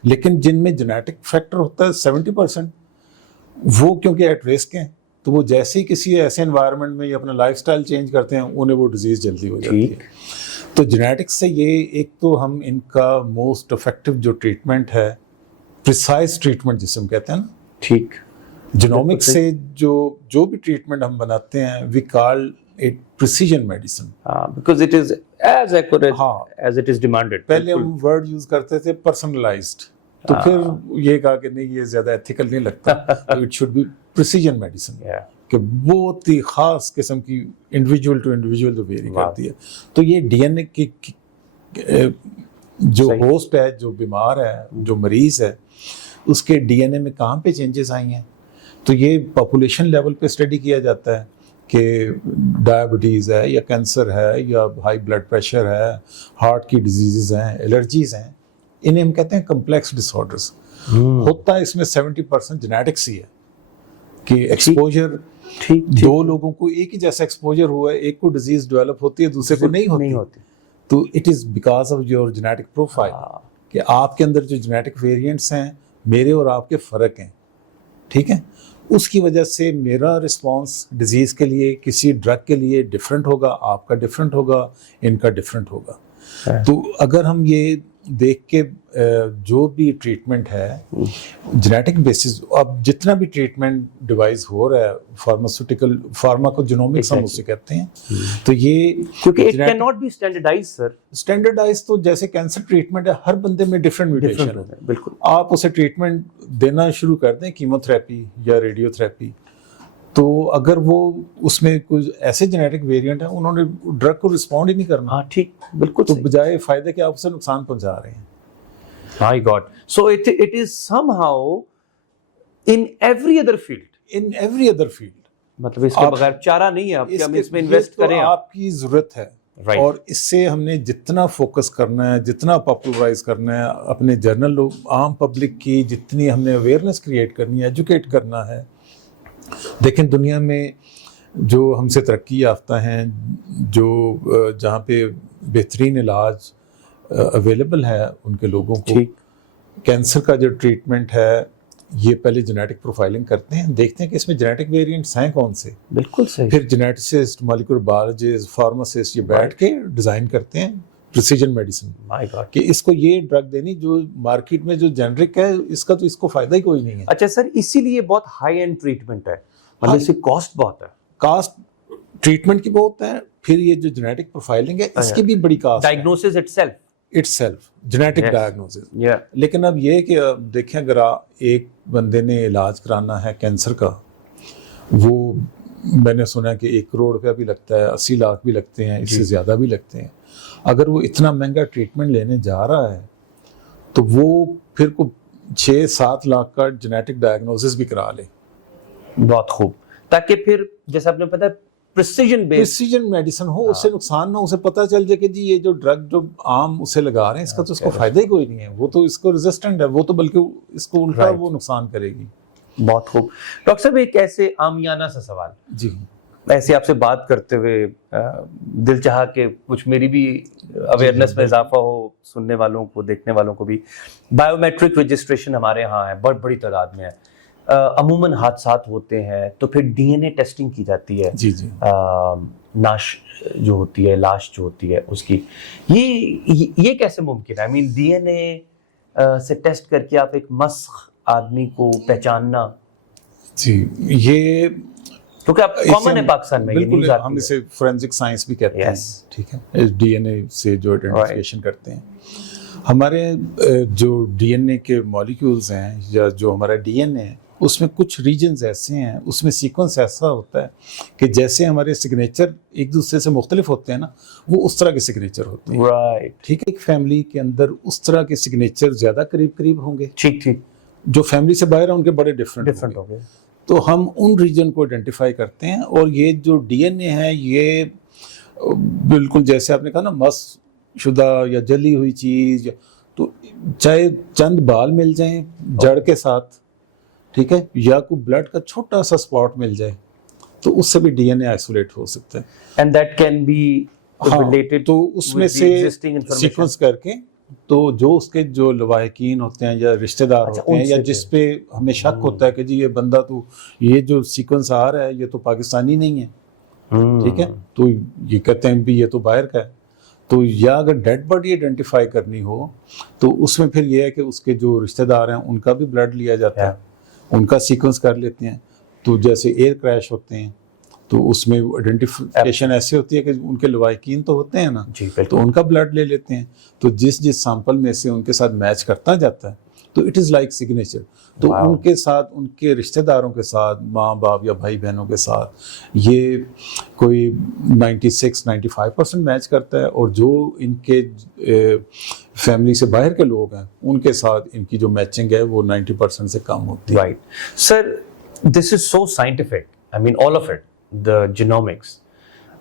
لیکن جن میں جینیٹک فیکٹر ہوتا ہے 70%, وہ کیونکہ ایٹ رسک ہیں تو وہ جیسے ہی کسی ایسے انوائرمنٹ میں یہ اپنا لائف سٹائل چینج کرتے ہیں انہیں وہ ڈیزیز جلدی ہو جاتی ہے. تو جینیٹکس سے یہ ایک تو ہم ان کا موسٹ افیکٹو جو ٹریٹمنٹ ہے, پریسائز ٹریٹمنٹ جسے ہم کہتے ہیں نا, ٹھیک, جینومکس سے جو بھی ٹریٹمنٹ ہم بناتے ہیں we call it precision medicine, because it is as accurate as it is demanded. پہلے ہم ورڈ یوز کرتے تھے پرسنلائزڈ, تو پھر یہ کہا کہ نہیں یہ زیادہ ایتھیکل نہیں لگتا, تو it should be precision medicine, کہ بہت ہی خاص قسم کی انڈیویجول ٹو انڈیویجول جو ویری کرتی ہے. تو یہ DNA کی جو ہوسٹ ہے, جو بیمار ہے, جو مریض ہے, اس کے DNA میں کہاں پہ چینجز آئی ہیں, تو یہ پاپولیشن لیول پہ اسٹڈی کیا جاتا ہے کہ ڈائبٹیز ہے یا کینسر ہے یا ہائی بلڈ پریشر ہے, ہارٹ کی ڈیزیزز ہیں, الرجیز ہیں, انہیں ہم کہتے ہیں کمپلیکس ڈس آرڈرز. ہوتا ہے اس میں 70% جینیٹکس ہی ہے, کہ ایکسپوجر ٹھیک دو لوگوں کو ایک ہی جیسا ایکسپوجر ہوا ہے, ایک کو ڈیزیز ڈیولپ ہوتی ہے دوسرے کو نہیں ہوتی, تو it is because of your genetic profile, کہ آپ کے اندر جو جینیٹک ویریئنٹس ہیں میرے اور آپ کے فرق ہیں, ٹھیک ہے, اس کی وجہ سے میرا رسپانس ڈیزیز کے لیے کسی ڈرگ کے لیے ڈفرینٹ ہوگا, آپ کا ڈفرینٹ ہوگا, ان کا ڈفرینٹ ہوگا. تو اگر ہم یہ دیکھ کے جو بھی ٹریٹمنٹ ہے جینیٹک بیسس, اب جتنا بھی ٹریٹمنٹ ڈیوائز ہو رہا ہے فارماسیوٹیکل فارماکوجینومکس ہم اسے کہتے ہیں, تو یہ کیونکہ it can not be standardise sir. Standardise تو جیسے کینسر ٹریٹمنٹ ہے, ہر بندے میں ڈفرینٹ میوٹیشن ہے, بالکل. آپ اسے ٹریٹمنٹ دینا شروع کر دیں کیمو تھراپی یا ریڈیو تھراپی, تو اگر وہ اس میں کچھ ایسے جینیٹک ویریئنٹ ہیں انہوں نے ڈرگ کو رسپونڈ ہی نہیں کرنا. ہاں ٹھیک, بالکل, تو بجائے فائدے کے آپ اسے نقصان پہنچا رہے ہیں. My God. So it is somehow in every other field. In every other field. مطلب اس کے بغیر چارہ نہیں ہے آپ کہ ہم اس میں انویسٹ کریں. آپ کی ضرورت ہے, اور اس سے ہم نے جتنا فوکس کرنا ہے, جتنا پاپولرائز کرنا ہے اپنے جرنل عام پبلک کی, جتنی ہم نے اویئرنیس کریٹ کرنی ہے, ایجوکیٹ کرنا ہے. دیکھیں دنیا میں جو ہم سے ترقی یافتہ ہیں, جو جہاں پہ بہترین علاج اویلیبل ہے ان کے لوگوں کو, کینسر کا جو ٹریٹمنٹ ہے یہ پہلے جینیٹک پروفائلنگ کرتے ہیں, دیکھتے ہیں کہ اس میں جینیٹک ویریئنٹس ہیں کون سے, بالکل صحیح. پھر جینیٹسسٹ, مالیکولر بایولوجسٹ, فارماسسٹ یہ بیٹھ کے ڈیزائن کرتے ہیں پریسیجن میڈیسن, کہ اس کو یہ ڈرگ دینی جو مارکیٹ میں جو جنرک ہے اس کا تو اس کو فائدہ ہی کوئی نہیں ہے. اچھا سر, اسی لیے بہت ہائی اینڈ ٹریٹمنٹ ہے, مطلب اس کی کاسٹ بہت ہے. کاسٹ ٹریٹمنٹ کی بہت ہے, پھر یہ جو جینیٹک پروفائلنگ ہے اس کی بھی بڑی کاسٹ ہے. Diagnosis itself genetic diagnosis. لیکن اب یہ کہ دیکھیں اگر ایک بندے نے علاج کرانا ہے کینسر کا, وہ میں نے سنا کہ 1 کروڑ روپیہ بھی لگتا ہے, 80 لاکھ بھی لگتے ہیں, اس سے زیادہ بھی لگتے ہیں. اگر وہ اتنا مہنگا ٹریٹمنٹ لینے جا رہا ہے تو وہ پھر کو 6-7 لاکھ کا جینیٹک ڈائگنوسس بھی کرا لے. بہت خوب, تاکہ پھر جیسے آپ نے پتا پریسیجن میڈیسن ہو, اس سے نقصان نہ ہو, اسے پتہ چل جائے کہ جی یہ جو ڈرگ جو عام اسے لگا رہے ہیں اس کا تو اس کو فائدہ ہی کوئی نہیں ہے, وہ تو اس کو ریزسٹنٹ ہے, وہ تو بلکہ اس کو الٹا وہ نقصان کرے گی. بہت خوب. ڈاکٹر صاحب ایک ایسے عامیانہ سا سوال, جی ایسے آپ سے بات کرتے ہوئے دل چاہا کہ کچھ میری بھی اویئرنیس میں اضافہ ہو, سننے والوں کو, دیکھنے والوں کو بھی. بایو میٹرک رجسٹریشن ہمارے ہاں ہے, بہت بڑی تعداد میں ہے. عموماً حادثات ہوتے ہیں تو پھر ڈی این اے ٹیسٹنگ کی جاتی ہے, جی جی, ناش جو ہوتی ہے, لاش جو ہوتی ہے اس کی, یہ کیسے ممکن ہے؟ آئی مین ڈی این اے سے ٹیسٹ کر کے آپ ایک مسخ آدمی کو پہچاننا. جی یہ کیونکہ آپ کامن ہے پاکستان میں, بالکل ہم اسے فورینزک سائنس بھی کہتے ہیں, ٹھیک ہے, ڈی این اے سے جو آئیڈینٹیفیکیشن کرتے ہیں. ہمارے جو ڈی این اے کے مالیکیولز ہیں یا جو ہمارا ڈی این اے ہے اس میں کچھ ریجنز ایسے ہیں, اس میں سیکوینس ایسا ہوتا ہے کہ جیسے ہمارے سگنیچر ایک دوسرے سے مختلف ہوتے ہیں نا, وہ اس طرح کے سگنیچر ہوتے ہیں. ٹھیک ہے, ایک فیملی کے اندر اس طرح کے سگنیچر زیادہ قریب ہوں گے, ٹھیک, جو فیملی سے باہر ہیں ان کے بڑے ڈفرینٹ ہوں گے. تو ہم ان ریجن کو آئیڈینٹیفائی کرتے ہیں, اور یہ جو ڈی این اے ہے یہ بالکل جیسے آپ نے کہا نا مس شدہ یا جلی ہوئی چیز, تو چاہے چند بال مل جائیں جڑ کے ساتھ, ٹھیک ہے, یا کوئی بلڈ کا چھوٹا سا اسپاٹ مل جائے تو اس سے بھی ڈی این اے آئسولیٹ ہو سکتا ہے. And that can be related, تو اس میں سے سیکوینس کر کے, تو جو اس کے جو لواحقین ہوتے ہیں یا رشتہ دار ہوتے ہیں یا جس پہ ہمیں شک ہوتا ہے کہ جی یہ بندہ تو یہ جو سیکوینس آ رہا ہے یہ تو پاکستانی نہیں ہے, ٹھیک ہے, تو یہ کہتے ہیں بھی یہ تو باہر کا ہے. تو یا اگر ڈیڈ باڈی آئیڈینٹیفائی کرنی ہو تو اس میں پھر یہ ہے کہ اس کے جو رشتہ دار ہیں ان کا بھی بلڈ لیا جاتا ہے, ان کا سیکوینس کر لیتے ہیں. تو جیسے ایئر کریش ہوتے ہیں تو اس میں آئیڈینٹیفیکیشن ایسے ہوتی ہے کہ ان کے لواحقین تو ہوتے ہیں نا, تو ان کا بلڈ لے لیتے ہیں, تو جس سیمپل میں سے ان کے ساتھ میچ کرتا جاتا ہے تو اٹ از لائک سگنیچر. تو ان کے ساتھ, ان کے رشتہ داروں کے ساتھ, ماں باپ یا بھائی بہنوں کے ساتھ یہ کوئی 96-95% میچ کرتا ہے, اور جو ان کے فیملی سے باہر کے لوگ ہیں ان کے ساتھ ان کی جو میچنگ ہے وہ 90% سے کم ہوتی ہے. Right sir, this is so scientific, I mean all of it, the genomics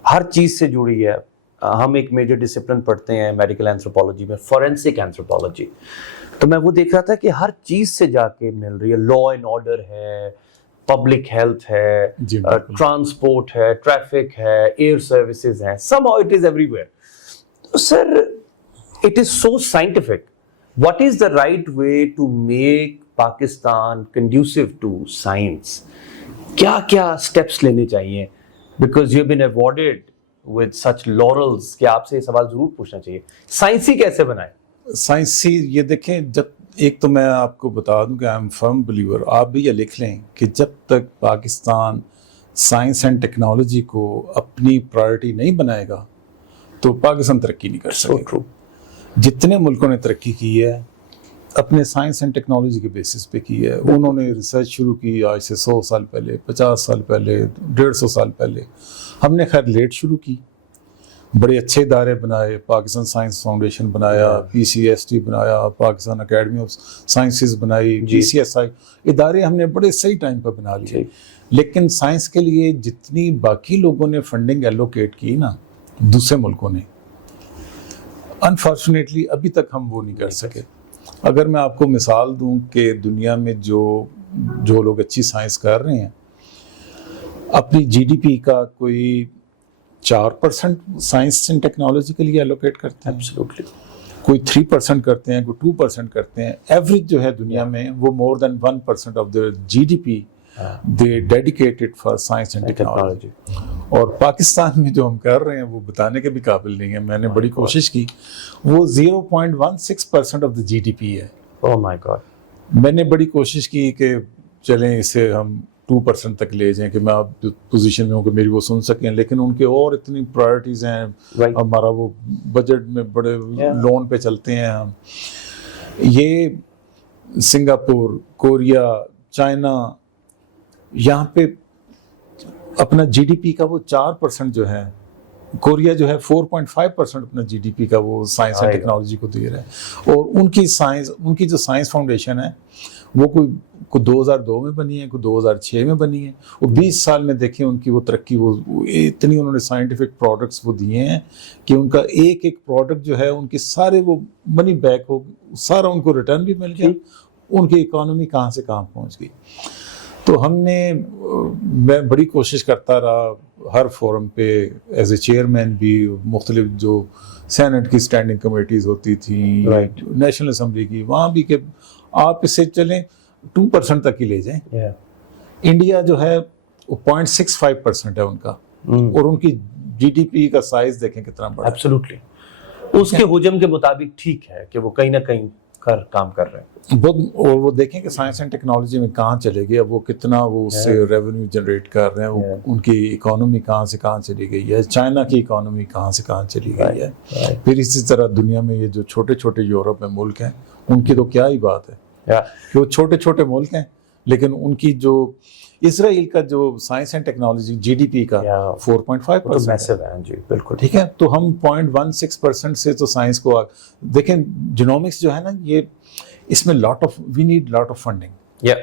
ہر چیز سے جڑی ہے. ہم ایک میجر ڈسپلن پڑھتے ہیں میڈیکل اینتھروپولوجی میں, فورینسک اینتھروپولوجی, تو میں وہ دیکھ رہا تھا کہ ہر چیز سے جا کے مل رہی ہے. لا اینڈ آرڈر ہے, پبلک ہیلتھ ہے, جی بالکل. ٹرانسپورٹ ہے, ٹریفک ہے, ایئر سروسز ہیں, somehow it is everywhere. Sir, it is so scientific. What is the right way to make Pakistan conducive to science? کیا کیا اسٹیپس لینے چاہیے؟ Because you have been awarded with such laurels کہ آپ سے یہ سوال ضرور پوچھنا چاہیے, سائنسی کیسے بنائیں؟ سائنسی یہ دیکھیں, جب ایک تو میں آپ کو بتا دوں کہ آئی ایم فرم بلیور, آپ بھی یہ لکھ لیں کہ جب تک پاکستان سائنس اینڈ ٹیکنالوجی کو اپنی پرائرٹی نہیں بنائے گا تو پاکستان ترقی نہیں کر سکے. جتنے ملکوں نے ترقی کی ہے اپنے سائنس اینڈ ٹیکنالوجی کے بیسس پہ کی ہے. انہوں نے ریسرچ شروع کی آج سے 100 سال پہلے, 50 سال پہلے, 150 سال پہلے. ہم نے خیر لیٹ شروع کی, بڑے اچھے ادارے بنائے, پاکستان سائنس فاؤنڈیشن بنایا, PCST بنایا, پاکستان اکیڈمی آف سائنسز بنائی, GCSI, ادارے ہم نے بڑے صحیح ٹائم پہ بنا لیے. لیکن سائنس کے لیے جتنی باقی لوگوں نے فنڈنگ ایلوکیٹ کی نا دوسرے ملکوں نے, انفارچونیٹلی ابھی تک ہم وہ نہیں کر سکے. اگر میں آپ کو مثال دوں کہ دنیا میں جو لوگ اچھی سائنس کر رہے ہیں اپنی GDP کا کوئی 4% سائنس اینڈ ٹیکنالوجی کے لیے ایلوکیٹ کرتے ہیں, کوئی 3% کرتے ہیں, کوئی 2% کرتے ہیں. ایوریج جو ہے دنیا میں وہ more than 1% of their GDP they dedicated for science and technology. اور پاکستان میں جو ہم کر رہے ہیں وہ بتانے کے بھی قابل نہیں ہے. میں نے بڑی کوشش کی, وہ 0.16% آف دا GDP ہے. Oh my God. میں نے بڑی کوشش کی کہ چلیں اسے ہم 2% تک لے جائیں کہ میں آپ پوزیشن میں ہوں کہ میری وہ سن سکیں, لیکن ان کے اور اتنی پرائرٹیز ہیں. ہمارا وہ بجٹ میں بڑے لون پہ چلتے ہیں ہم. یہ سنگاپور, کوریا, چائنا, یہاں پہ اپنا GDP کا وہ 4% جو ہے, کوریا جو ہے 4.5% اپنا GDP کا وہ سائنس اینڈ ٹیکنالوجی کو دے رہا ہے. اور ان کی جو سائنس فاؤنڈیشن ہے وہ کوئی 2002 میں بنی ہے, کوئی 2006 میں بنی ہے. وہ 20 سال میں دیکھیں ان کی وہ ترقی, وہ اتنی انہوں نے سائنٹیفک پروڈکٹس وہ دیے ہیں کہ ان کا ایک ایک پروڈکٹ جو ہے ان کے سارے وہ منی بیک ہو, سارا ان کو ریٹرن بھی مل گیا. ان کی اکانومی کہاں سے کہاں پہنچ گئی. تو میں بڑی کوشش کرتا رہا ہر فورم پہ ایز اے چیئرمین بھی, مختلف جو سینٹ کی اسٹینڈنگ کمیٹیز ہوتی تھیں, نیشنل اسمبلی کی, وہاں بھی کہ آپ اسے چلیں 2% تک ہی لے جائیں. انڈیا جو ہے وہ 0.65% ہے ان کا, اور ان کی GDP کا سائز دیکھیں کتنا بڑا. ایبسولوٹلی اس کے حجم کے مطابق ٹھیک ہے کہ وہ کہیں نہ کہیں کام کر رہے ہیں. اور وہ دیکھیں کہ سائنس اینڈ ٹیکنالوجی میں کہاں چلے گئے, وہ کتنا وہ اس سے ریونیو جنریٹ کر رہے ہیں, ان کی اکانومی کہاں سے کہاں چلی گئی ہے, چائنا کی اکانومی کہاں سے کہاں چلی گئی ہے. پھر اسی طرح دنیا میں یہ جو چھوٹے چھوٹے یورپ میں ملک ہیں ان کی تو کیا ہی بات ہے کہ وہ چھوٹے چھوٹے ملک ہیں, لیکن ان کی جو اسرائیل کا جو سائنس اینڈ ٹیکنالوجی GDP کا 4.5% ہے. جی بالکل ٹھیک ہے. تو ہم 0.16% سے تو سائنس کو دیکھیں. جینومکس جو ہے نا, یہ اس میں we need lot of funding.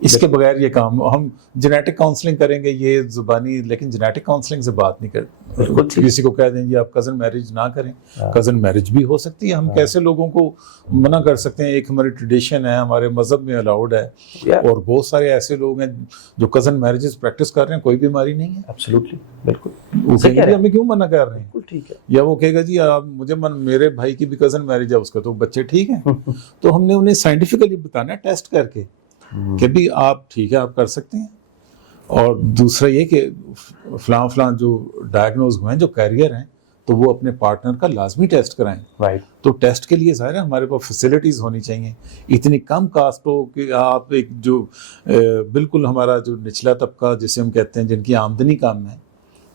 اس کے بغیر یہ کام, ہم جینیٹک کاؤنسلنگ کریں گے یہ زبانی, لیکن جینیٹک کاؤنسلنگ سے بات نہیں کرتے. کسی کو کہہ دیں جی آپ کزن میرج نہ کریں, کزن میرج بھی ہو سکتی ہے. ہم کیسے لوگوں کو منع کر سکتے ہیں؟ ایک ہماری ٹریڈیشن ہے, ہمارے مذہب میں الاؤڈ ہے, اور بہت سارے ایسے لوگ ہیں جو کزن میرجز پریکٹس کر رہے ہیں, کوئی بیماری نہیں ہے. ایبسولوٹلی بالکل. وہ کہیں گے ہمیں کیوں منع کر رہے ہیں؟ ٹھیک ہے. یا وہ کہے گا جی آپ مجھے میرے بھائی کی بھی کزن میرج ہے, اس کا تو بچے ٹھیک ہیں. تو ہم نے انہیں سائنٹیفکلی بتانا ہے ٹیسٹ کر کے کہ بھی آپ ٹھیک ہے آپ کر سکتے ہیں. اور دوسرا یہ کہ فلاں جو ڈائگنوز ہوئے ہیں, جو کیریئر ہیں, تو وہ اپنے پارٹنر کا لازمی ٹیسٹ کرائیں. تو ٹیسٹ کے لیے ظاہر ہے ہمارے پاس فیسلٹیز ہونی چاہیے, اتنی کم کاسٹ ہو کہ آپ ایک جو بالکل ہمارا جو نچلا طبقہ جسے ہم کہتے ہیں جن کی آمدنی کم ہے,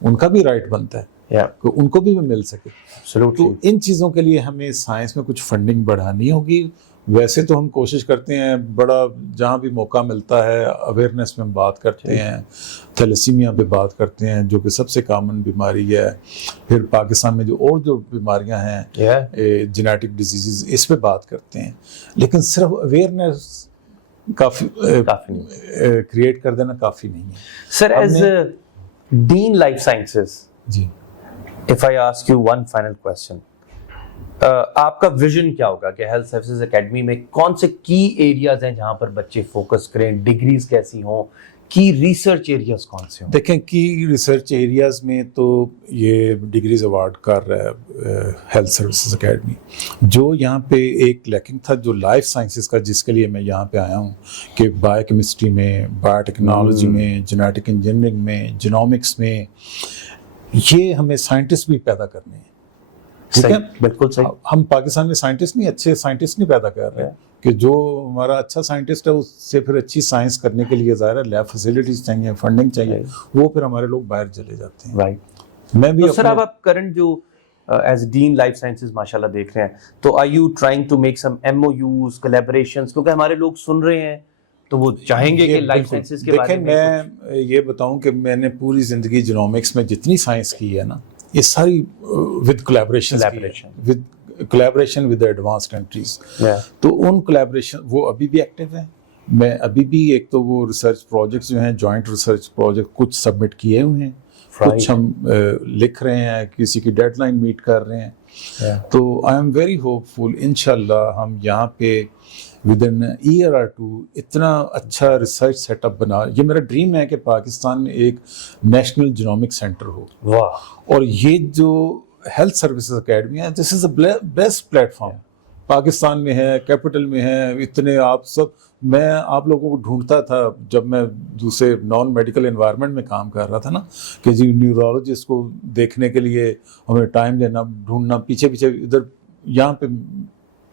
ان کا بھی رائٹ بنتا ہے کہ ان کو بھی مل سکے. تو ان چیزوں کے لیے ہمیں سائنس میں کچھ فنڈنگ بڑھانی ہوگی. ویسے تو ہم کوشش کرتے ہیں بڑا, جہاں بھی موقع ملتا ہے اویئرنیس میں ہم بات کرتے ہیں, تھیلیسیمیا پہ بات کرتے ہیں جو کہ سب سے کامن بیماری ہے. پھر پاکستان میں جو بیماریاں ہیں جینیٹک ڈیزیزز, اس پہ بات کرتے ہیں. لیکن صرف اویئرنیس کافی کریٹ کر دینا کافی نہیں ہے. Sir as dean life sciences, ji if I ask you one final question, آپ کا ویژن کیا ہوگا کہ ہیلتھ سروسز اکیڈمی میں کون سے کی ایریاز ہیں جہاں پر بچے فوکس کریں, ڈگریز کیسی ہوں, کی ریسرچ ایریاز کون سے ہوں؟ دیکھیں کی ریسرچ ایریاز میں تو یہ ڈگریز ایوارڈ کر رہا ہے ہیلتھ سروسز اکیڈمی. جو یہاں پہ ایک لیکنگ تھا جو لائف سائنسز کا، جس کے لیے میں یہاں پہ آیا ہوں، کہ بایو کیمسٹری میں، بایو ٹیکنالوجی میں، جینیٹک انجینئرنگ میں، جینومکس میں، یہ ہمیں سائنٹسٹ بھی پیدا کرنے ہیں. ٹھیک ہے، بالکل صحیح. ہم پاکستان میں سائنٹسٹ نہیں، اچھے سائنٹسٹ نہیں پیدا کر رہے، کہ جو ہمارا اچھا سائنٹسٹ ہے اس سے پھر اچھی سائنس کرنے کے لیے ظاہر ہے لیب فیسلٹیز چاہیے، فنڈنگ چاہیے، وہ پھر ہمارے لوگ باہر چلے جاتے ہیں. رائٹ. میں بھی سر اب آپ کرنٹ جو ایز ڈین لائف سائنسز ماشاء اللہ دیکھ رہے ہیں، تو are you trying to make some MOUs collaborations? کیونکہ ہمارے لوگ سن رہے ہیں تو وہ چاہیں گے کہ لائف سائنسز کے بارے میں. دیکھیں میں یہ بتاؤں کہ میں نے پوری زندگی جینومکس میں جتنی سائنس کی ہے نا، یہ ساری with collaboration with advance countries. تو ان کولیبریشن وہ ابھی بھی ایکٹیو ہیں. میں ابھی بھی ایک تو وہ ریسرچ پروجیکٹس جو ہیں، جوائنٹ ریسرچ پروجیکٹ کچھ سبمٹ کیے ہوئے ہیں، کچھ ہم لکھ رہے ہیں، کسی کی ڈیڈ لائن میٹ کر رہے ہیں. تو آئی ایم ویری ہوپ فل، انشاءاللہ ہم یہاں پہ ود ان ایئر اور 2 اتنا اچھا ریسرچ سیٹ اپ بنا. یہ میرا ڈریم ہے کہ پاکستان میں ایک نیشنل جینومک سینٹر ہو. واہ. اور یہ جو ہیلتھ سروسز اکیڈمی ہے، this is a best platform. Pakistan میں ہے، کیپٹل میں ہے، اتنے آپ سب. میں آپ لوگوں کو ڈھونڈتا تھا جب میں دوسرے نان میڈیکل انوائرمنٹ میں کام کر رہا تھا نا، کہ جی نیورولوجسٹ کو دیکھنے کے لیے ہمیں ٹائم لینا، ڈھونڈنا، پیچھے ادھر یہاں پہ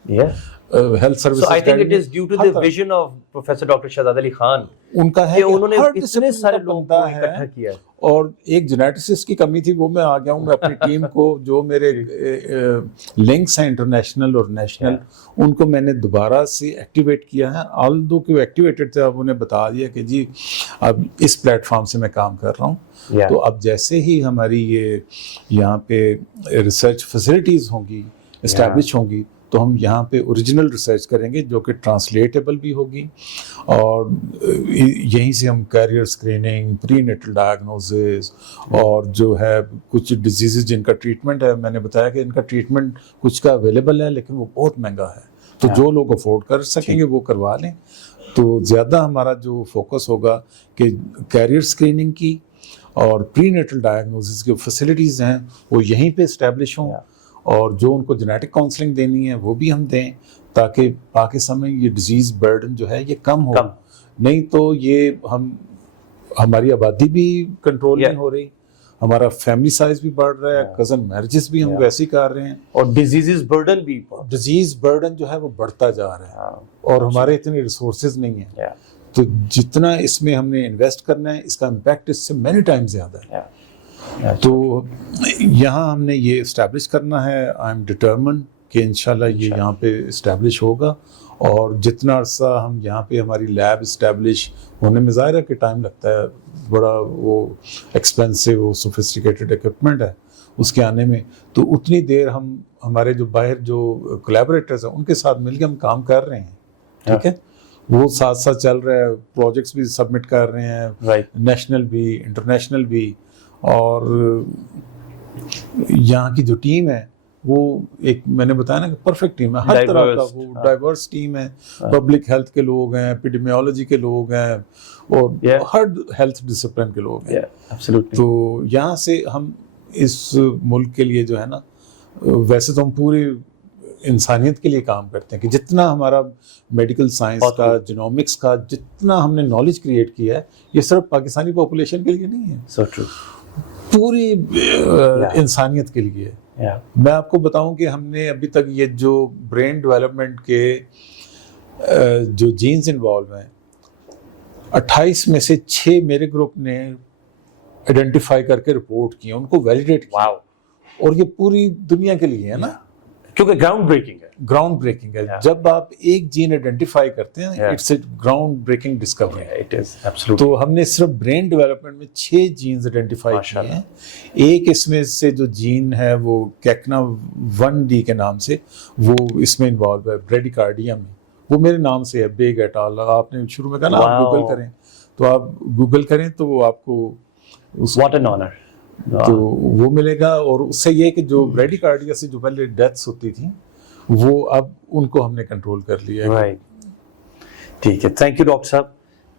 health services. So I think it is due to the vision of Professor Dr. Shahzad Ali Khan. ان کا ہے کہ انہوں نے ہر اتنے سارے لوگوں کو اکٹھا کیا ہے. اور ایک جینیٹسسٹ کی کمی تھی، وہ میں آ گیا ہوں. میں اپنی ٹیم کو، جو میرے لنکس ہیں انٹرنیشنل اور نیشنل، ان کو میں نے دوبارہ سے ایکٹیویٹ کیا ہے. آلدو کہ وہ ایکٹیویٹڈ تھے، اب انہیں بتا دیا کہ جی اب اس پلیٹ فارم سے میں کام کر رہا ہوں. تو اب جیسے ہی ہماری یہ یہاں پہ ریسرچ فیسلٹیز ہوں گی، اسٹیبلش ہوں گی، تو ہم یہاں پہ اوریجنل ریسرچ کریں گے جو کہ ٹرانسلیٹیبل بھی ہوگی. اور یہیں سے ہم کیریئر اسکریننگ، پری نیٹل ڈائگنوسس، اور جو ہے کچھ ڈیزیزز جن کا ٹریٹمنٹ ہے، میں نے بتایا کہ ان کا ٹریٹمنٹ کچھ کا اویلیبل ہے لیکن وہ بہت مہنگا ہے. تو جو لوگ افورڈ کر سکیں گے وہ کروا لیں. تو زیادہ ہمارا جو فوکس ہوگا کہ کیریئر اسکریننگ کی اور پری نیٹل ڈائگنوسس کی فیسلٹیز ہیں وہ یہیں پہ اسٹیبلش ہوں. اور جو ان کو جینیٹک کاؤنسلنگ دینی ہے وہ بھی ہم دیں، تاکہ پاکستان میں یہ ڈیزیز برڈن جو ہے یہ کم ہو. نہیں تو یہ ہماری آبادی بھی کنٹرول نہیں ہو رہی، ہمارا فیملی سائز بھی بڑھ رہا ہے، کزن میرجز بھی ہم ویسے ہی کر رہے ہیں، اور ڈیزیز برڈن جو ہے وہ بڑھتا جا رہا ہے. اور ہمارے اتنے ریسورسز نہیں ہیں. تو جتنا اس میں ہم نے انویسٹ کرنا ہے، اس کا امپیکٹ اس سے مینی ٹائم زیادہ ہے. تو یہاں ہم نے یہ اسٹیبلش کرنا ہے. آئی ایم ڈٹرمنڈ کہ انشاءاللہ یہ یہاں پہ اسٹیبلش ہوگا. اور جتنا عرصہ ہم یہاں پہ ہماری لیب اسٹیبلش ہونے میں، ظاہر ہے کہ ٹائم لگتا ہے، بڑا وہ ایکسپینسو، وہ سوفسٹیکیٹڈ اکوپمنٹ ہے اس کے آنے میں، تو اتنی دیر ہم ہمارے جو باہر جو کولیبریٹرز ہیں ان کے ساتھ مل کے ہم کام کر رہے ہیں. ٹھیک ہے، وہ ساتھ ساتھ چل رہا ہے، پروجیکٹس بھی سبمٹ کر رہے ہیں، نیشنل بھی انٹرنیشنل بھی. اور یہاں کی جو ٹیم ہے وہ ایک میں نے بتایا نا کہ پرفیکٹ ٹیم ہے، ہر طرح کا وہ ڈائیورس ٹیم ہے. پبلک ہیلتھ کے لوگ ہیں، ایپیڈیمیولوجی کے لوگ ہیں، اور ہر ہیلتھ ڈسپلن کے لوگ ہیں. تو یہاں سے ہم اس ملک کے لیے جو ہے نا، ویسے تو ہم پوری انسانیت کے لیے کام کرتے ہیں کہ جتنا ہمارا میڈیکل سائنس کا، جینومکس کا جتنا ہم نے نالج کریٹ کیا ہے، یہ صرف پاکستانی پاپولیشن کے لیے نہیں ہے، پوری انسانیت کے لیے. میں آپ کو بتاؤں کہ ہم نے ابھی تک یہ جو برین ڈیولپمنٹ کے جو جینز انوالو ہیں، 28 میں سے 6 میرے گروپ نے آئیڈینٹیفائی کر کے رپورٹ کی، ان کو ویلیڈیٹ کیا. اور یہ پوری دنیا کے لیے ہے نا، کیونکہ گراؤنڈ بریکنگ ہے. جب آپ ایک جین آئیڈینٹیفائی کرتے ہیں، it's a ground breaking discovery. تو ہم نے صرف برین ڈیولپمنٹ میں 6 جینز آئیڈینٹیفائی کیے ہیں. ایک اس میں سے جو جین ہے وہ کیکنا 1D کے نام سے، وہ اس میں انوالو ہے بریڈیکارڈیا میں. وہ میرے نام سے ہے، بیگ ایٹ آل. آپ نے شروع میں کہا نا آپ گوگل کریں، تو آپ گوگل کریں تو وہ آپ کو واٹ این آنر تو وہ ملے گا. اور اس سے یہ کہ جو بریڈیکارڈیا سے جو پہلے ڈیتھس ہوتی تھیں، وہ اب ان کو ہم نے کنٹرول کر لیا ہے. ٹھیک ہے، تھینک یو ڈاکٹر صاحب.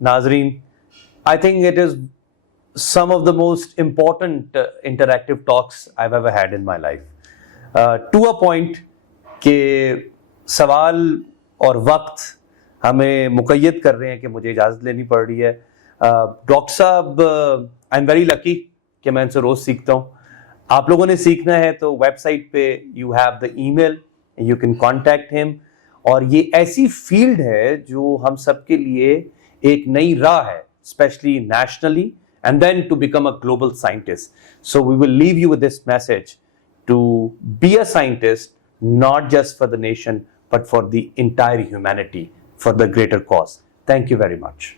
Nazreen, I think it is some of the most important interactive talks I've ever had in my life. To a point کہ سوال اور وقت ہمیں مقید کر رہے ہیں کہ مجھے اجازت لینی پڑ رہی ہے. ڈاکٹر صاحب آئی ایم ویری لکی کہ میں ان سے روز سیکھتا ہوں. آپ لوگوں نے سیکھنا ہے تو ویب سائٹ پہ you have the email, you can contact ہم. اور یہ ایسی فیلڈ ہے جو ہم سب کے لیے ایک نئی راہ ہے, especially nationally and then to become a global scientist. So we will leave you with this message to be a scientist, not just for the nation but for the entire humanity, for the greater cause. Thank you very much.